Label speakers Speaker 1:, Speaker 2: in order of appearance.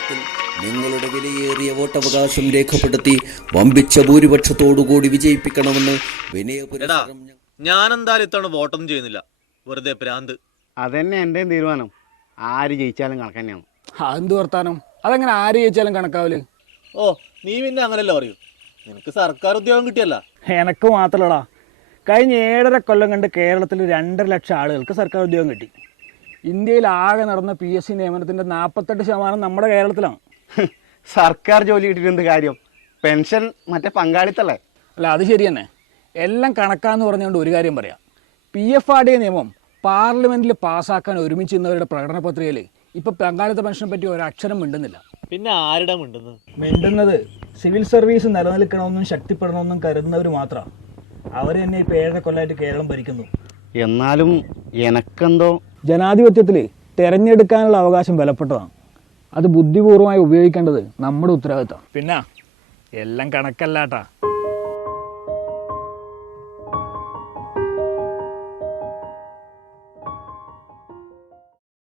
Speaker 1: തെരഞ്ഞെടുപ്പിൽ നിങ്ങളുടെ വിലയേറിയ വോട്ടവകാശം രേഖപ്പെടുത്തി വമ്പിച്ച ഭൂരിപക്ഷത്തോടുകൂടി വിജയിപ്പിക്കണമെന്ന് വിനയപുരസ്സരം.
Speaker 2: ഞാൻ എന്തായാലും ഇത്തവണ വോട്ടൊന്നും ചെയ്യുന്നില്ല, വെറുതെ പ്രാന്ത്.
Speaker 3: അതന്നെ എൻ്റെയും തീരുമാനം. ആര് ജയിച്ചാലും കണക്ക് തന്നെയാണ്.
Speaker 4: അതെന്ത് വർത്താനം? അതെങ്ങനെ ആര് ജയിച്ചാലും കണക്കാവല്?
Speaker 2: ഓ, നീ പിന്നെ അങ്ങനെയല്ല പറയൂ. നിനക്ക് സർക്കാർ ഉദ്യോഗം കിട്ടിയല്ല.
Speaker 4: എനക്ക് മാത്രമല്ലടാ, കഴിഞ്ഞ 7.5 കൊല്ലം കണ്ട് കേരളത്തിൽ 2.5 ലക്ഷം ആളുകൾക്ക് സർക്കാർ ഉദ്യോഗം കിട്ടി. ഇന്ത്യയിൽ ആകെ നടന്ന PSC നിയമനത്തിൻ്റെ 48% നമ്മുടെ കേരളത്തിലാണ്.
Speaker 3: സർക്കാർ ജോലി കിട്ടിയിട്ട് എന്ത് കാര്യം? പെൻഷൻ മറ്റേ പങ്കാളിത്തല്ലേ?
Speaker 4: അല്ല, അത് ശരി തന്നെ. എല്ലാം കണക്കാന്ന് പറഞ്ഞുകൊണ്ട് ഒരു കാര്യം പറയാം. PFRDA നിയമം പാർലമെൻറ്റിൽ പാസ്സാക്കാൻ ഒരുമിച്ച് നിന്നവരുടെ പ്രകടന പത്രികയിൽ ഇപ്പോൾ പങ്കാളിത്ത പെൻഷനെ പറ്റി ഒരക്ഷരം മിണ്ടുന്നില്ല.
Speaker 2: പിന്നെ ആരുടെ
Speaker 4: മിണ്ടുന്നത് സിവിൽ സർവീസ് നിലനിൽക്കണമെന്നും ശക്തിപ്പെടണമെന്നും കരുതുന്നവർ മാത്രമാണ്. അവർ തന്നെ ഇപ്പോൾ 7.5 കൊല്ലമായിട്ട് കേരളം ഭരിക്കുന്നു.
Speaker 3: എന്നാലും എനക്കെന്തോ
Speaker 4: ജനാധിപത്യത്തിൽ തിരഞ്ഞെടുക്കാനുള്ള അവകാശം വിലപ്പെട്ടതാണ്. അത് ബുദ്ധിപൂർവമായി ഉപയോഗിക്കേണ്ടത് നമ്മുടെ ഉത്തരവാദിത്തമാണ്. പിന്നെ എല്ലാം കണക്കല്ലാട്ടാ.